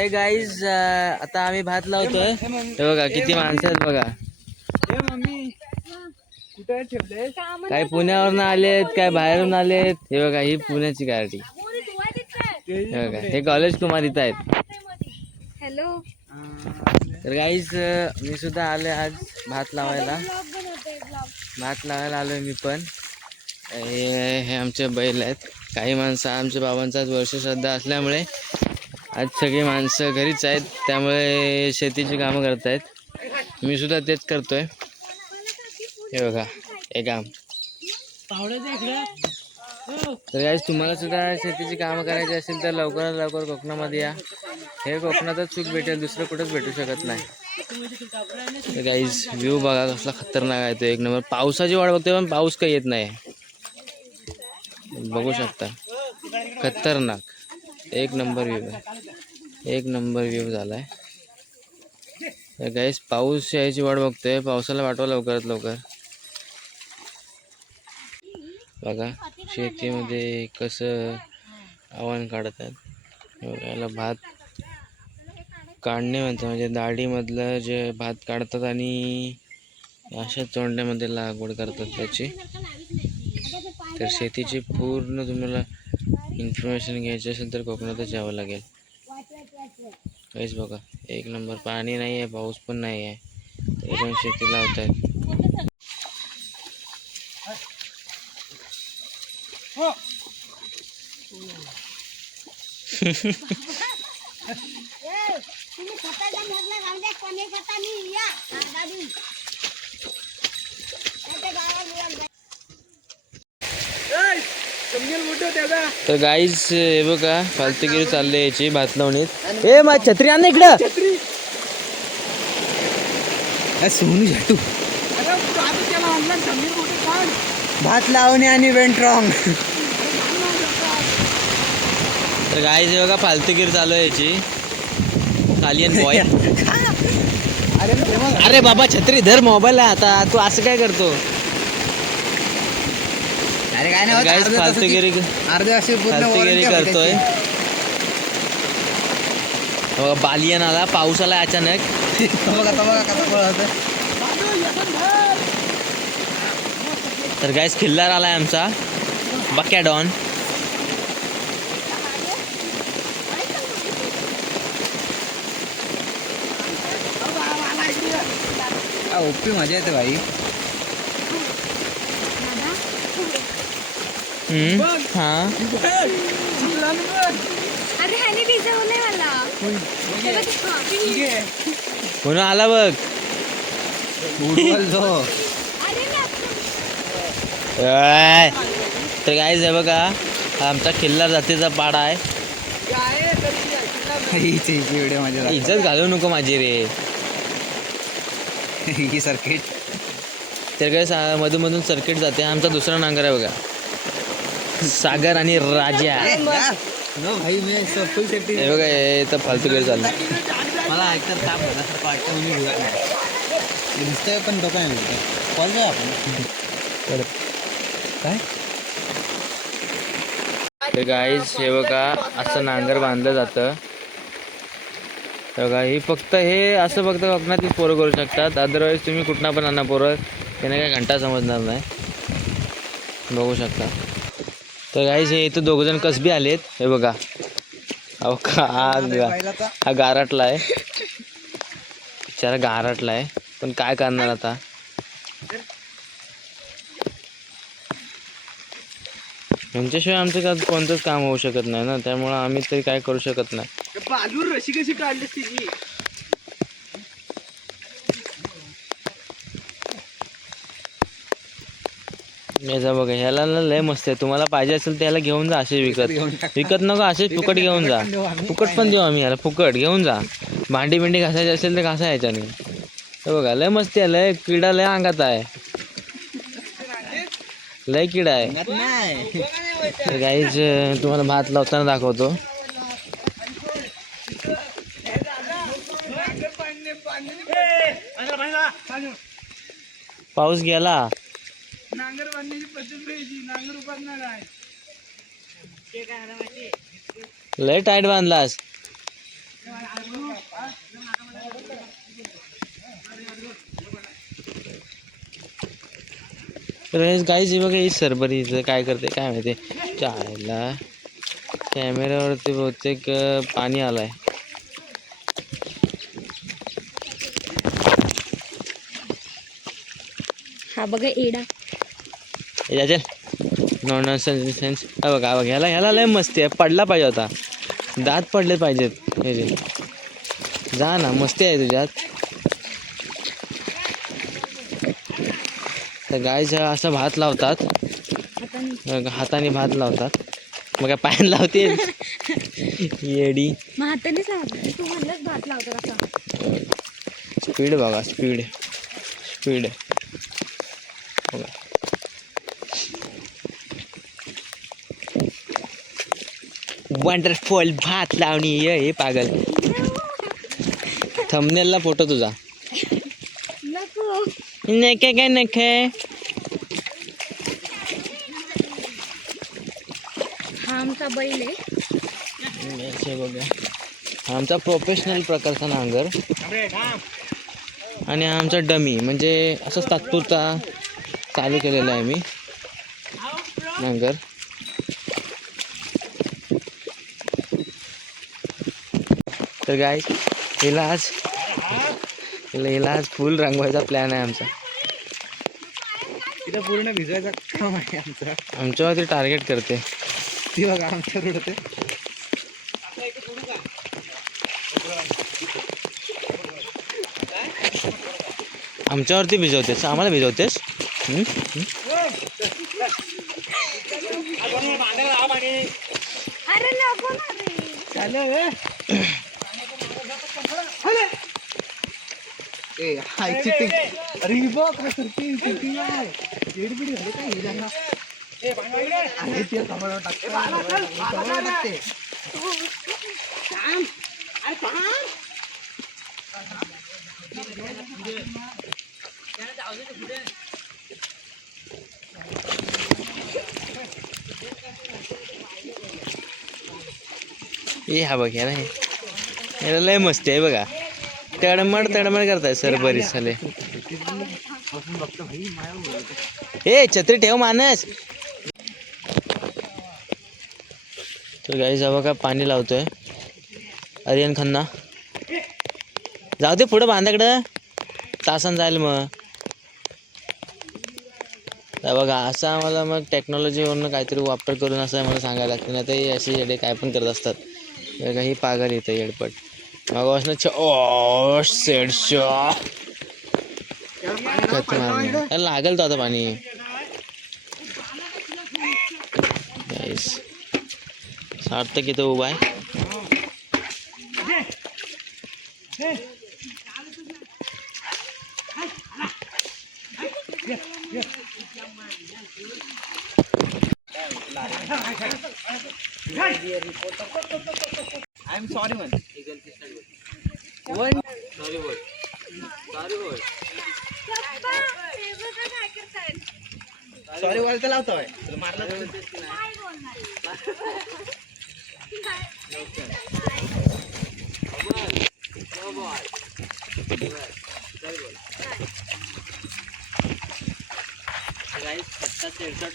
हे गाईज आता आम्ही भात लावतोय. हे बघा किती माणसं आहेत बघा. काय पुण्यावरून आलेत काय बाहेरून आलेत? हे बघा ही पुण्याची गाडी हे बघा हे कॉलेज कुमार इथं आहेत. हॅलो. तर गाईज मी सुद्धा आले आज भात लावायला. भात लावायला आलोय मी पण. हे हे आमचे बैल आहेत. काही माणसं आमच्या बाबांचा आज वर्षश्रद्धा असल्यामुळे आज सगळी माणसं घरीच आहेत त्यामुळे शेतीची कामं करत आहेत मी सुद्धा तेच करतो आहे हे बघा हे काम तर गाईज तुम्हाला सुद्धा शेतीची कामं करायची असेल तर लवकरात लवकर कोकणामध्ये या. हे कोकणातच चूक भेटेल दुसरं कुठंच भेटू शकत नाही. गाईज व्ह्यू बघा कसला खतरनाक आहे तो. एक नंबर पावसाची वाट बघतोय पण पाऊस काही येत नाही. बघू शकता. खतरनाक. एक नंबर व्ह्यू आहे. एक नंबर व्ह्यू झाला तर गाईस पाऊस यायची वाट बघतोय. पावसाला वाटवा लवकरात लवकर. बघा शेतीमध्ये कसं आव्हान काढत आहेत याला भात काढणे म्हणतात म्हणजे दाढीमधलं जे भात काढतात आणि अशा चोंड्यामध्ये लागवड करतात त्याची. तर शेतीची पूर्ण तुम्हाला इन्फॉर्मेशन घ्यायची असेल तर कोकणातच यावं एक नंबर पाणी नाही आहे, पाऊस पण नाही आहे. शेती लावत तर गाईज हे बघा फालतूगिरी चालली याची भात लावणीत. ए मा छत्री आण इकडं. सोनू झाटू भात लावणे आणि वेंट रॉंग तर गाईज हे बघा फालतूगिरी चालू आहे याची. खालियन बॉय अरे बाबा छत्री धर मोबाईल आहे आता तू असं काय करतो? अरे काय नाही गाईज होत, अर्ध्या तासाची- फालतूगिरी अर्ध्या तासाची पूर्ण फालतूगिरी warranty आहे करतोय. त्याची. हे बघा आला पाऊस आला अचानक. तो बघा तो बघा कसा पळत तर गाईज खिल्लार आलाय आमचा. बक्या डॉन. ओपी मजा येते भाई. हम्म, हा अरे ह्याने भिजवलंय मला हे बघ, हा. म्हणून आला बघ. उडवल तो. अरे ना काय? तर गाईज हे बघा हा आमचा खिल्लार जातीचा पाडा आहे. हिची व्हिडिओमध्ये इज्जत घालू नको माझी रे. ही सर्किट तर काय सा मधून सर्किट जाते. हा आमचा दुसरा नांगर आहे बघा. सागर आणि राजा. नो भाई मी फुल सेफ्टी हे बघा हे तर फालतू गेलं चाललं. मला एकतर ताप झाल्यासारखं वाटतं म्हणून भिजत नाही. ते दिसतंय पण डोकं नाही कॉल जाऊ आपण. काय? तर गाईज हे बघा असं नांगर बांधलं जातं. हे बघा ही फक्त हे असं फक्त कोकणातलीच पोरं करू शकतात. अदरवाईज तुम्ही कुठनं पण आणा पोरं. त्याने काही घंटा समजणार नाही. बघू शकता. तर गाईज हे इथं दोघं जण कसबी आलेत. हे बघा. अहो का हा हा गारटला आहे. बिचारा गारटला आहे. पण काय करणार आता? यांच्याशिवाय आमचं का कोणतंच काम होऊ शकत नाही ना? त्यामुळं आम्ही तरी काय करू शकत नाही. याचा बघा ह्याला ना लय मस्त आहे. तुम्हाला पाहिजे असेल तर ह्याला घेऊन जा असे विकत विकत. नको असे फुकट घेऊन जा. फुकट पण देऊ आम्ही. ह्याला फुकट. घेऊन जा. भांडी बिंडी घासायची असेल तर घासा ह्याच्याने हे बघा लय मस्ती आहे लय किडा लय अंगात आहे. लय किडा आहे. नाही. तर गाईज तुम्हाला भात लावताना दाखवतो. पाऊस गेला. नांगर बांधण्याची पद्धत घ्यायची नांगर उपासणार आहे. लय टाईट बांधलास. काहीच बघ ही सरबरी काय करते काय माहिती? चायला. कॅमेऱ्यावरती बहुतेक पाणी आलंय. हा बघा एडा हे जाचल नॉन सेन्स सेन्स हा बघा बघा ह्याला ह्याला लय मस्ती आहे. पडला पाहिजे होता. दात पडले पाहिजेत. ह्याचे जा. ना मस्ती आहे तुझ्यात. तर गायचा असा भात लावतात. हाताने. भात लावतात. मग काय पायाने लावते येडी स्पीड बघा स्पीड स्पीड वंडरफुल भात लावणी ये हे पागल. थंबनेलला फोटो तुझा. नको. नखे काय नखे. हा आमचा बैल आहे. बघा. आमचा प्रोफेशनल प्रकारचा नांगर. आणि आमचा डमी म्हणजे असंच तात्पुरता चालू केलेला आहे मी. नांगर. तर गाय हिला आज हिला हिला आज फुल रंगवायचा प्लॅन आहे आमचा. तिथं पूर्ण भिजवायचा काम आहे आमचं. आमच्यावरती टार्गेट करते. ती बघा आमच्या रोड होते आमच्यावरती भिजवतेस आम्हाला भिजवतेस? हं? हं? अरे नको ना रे ए अरे ही बघ काय करते? चिटिंग आहे. चिडबिडी झाली काय हिला ना अरे ते कमळावर टाकते कमळावर टाकते हे हा बघ याला हे. याला लय मस्ती आहे बघा. तडमड तडमड करताय सर बरीच झाले. ए छत्री ठेव मानस तर गाई बघा पाणी लावतोय. आर्यन खन्ना. जाऊ दे पुढं बांधाकडं. तासन जाईल मग. बघा असं आम्हाला मग टेक्नॉलॉजीवरनं काहीतरी वापर करून असं मला सांगायला लागतं. नाही तर हे अशी येडे काय पण करत असतात. बघा ही पागल येतं येडपट. मग वासनं छ ओ सेडशो लागेल तो आता पाणी Guys. सार्थक इथं उभा आहे आय एम सॉरी मन सॉरी बोलायचं लावतोय तुला मारलं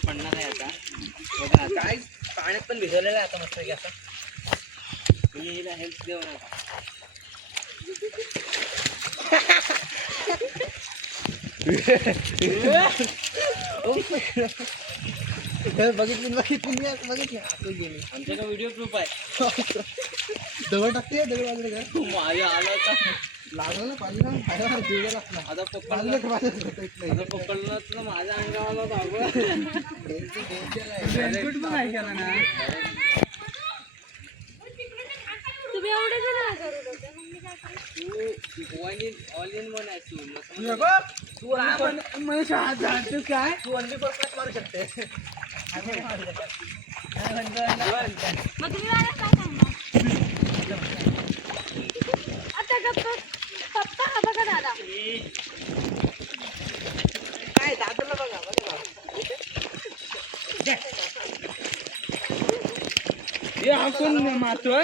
पडणार आहे आता बघा काय पाण्यात पण भिजवलेलं आहे आता मस्त की असं तुम्ही हिला हेल्प देऊ नका बघितली बघितली मी बघितली. आतून गेली. आमच्याकडे व्हिडिओ प्रूफ आहे. दगड टाकते दगड बाजूला काय माझ्या आला होता लागलं ना पाणी ना? खायला जीव गेला आपला. आता पकडलं. का. आता पकडलं तर माझ्या होता रेनकोट पण आहे ना. तुम्ही एवढे जण काय ऑल इन वन आहे तू मग काय तू अंडी परत मारू शकते मग तुम्ही मला काय सांगणार आता गप्प हा बघा दादा काय दादाला बघा बघा हे हा मारतोय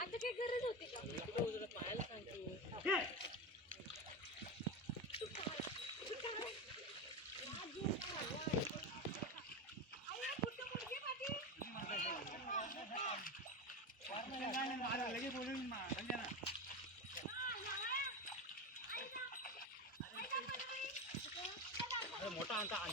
आता काय गरज होती का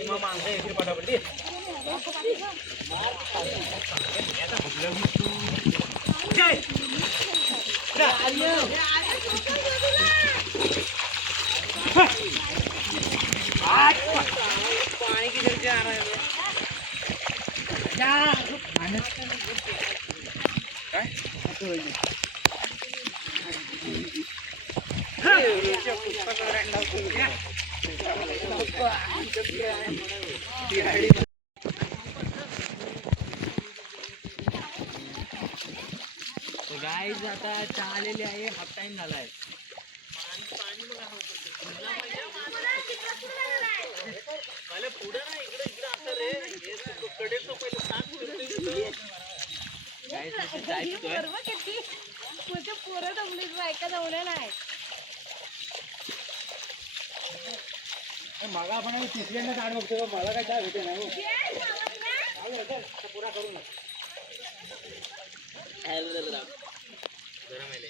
हा, ते मग माणसं येतील पटापट दे जय. गाईज आता चहा आलेली आहे. हाफ टाइम झालाय. पुढे ना इकडे इकडे Guys, इथे चाय पितोय. बरोबर किती? जायचं पोरं जमलीच बायका जमल्या नाही मागा आपण तिसऱ्यांदा झाड बघतो मला काय काय गरम आहे लय.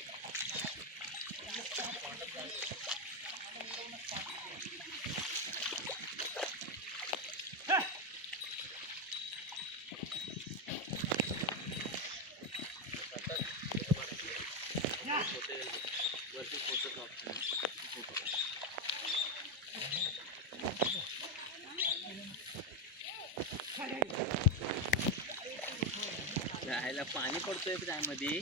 राहायला पाणी पडतोय त्यामध्ये.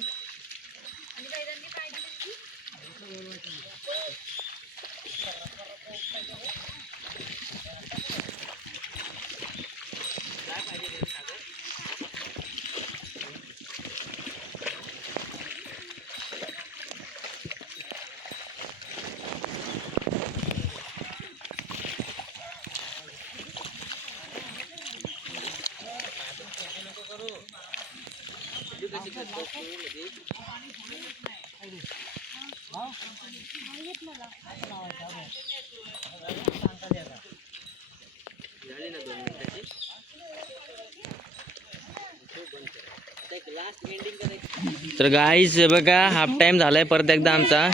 तर गाईज हे बघा हाफ टाइम झालाय परत एकदा आमचा.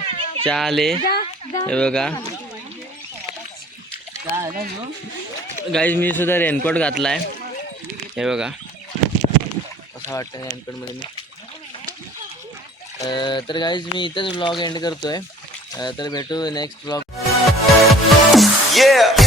चहा आले. हे बघा. गाईज मी सुद्धा रेनकोट घातलाय. हे बघा. असं वाटतं रेनकोटमध्ये मी. अं, तर गाईज मी इथेच ब्लॉग एंड करतोय. तर भेटू नेक्स्ट ब्लॉग Yeah.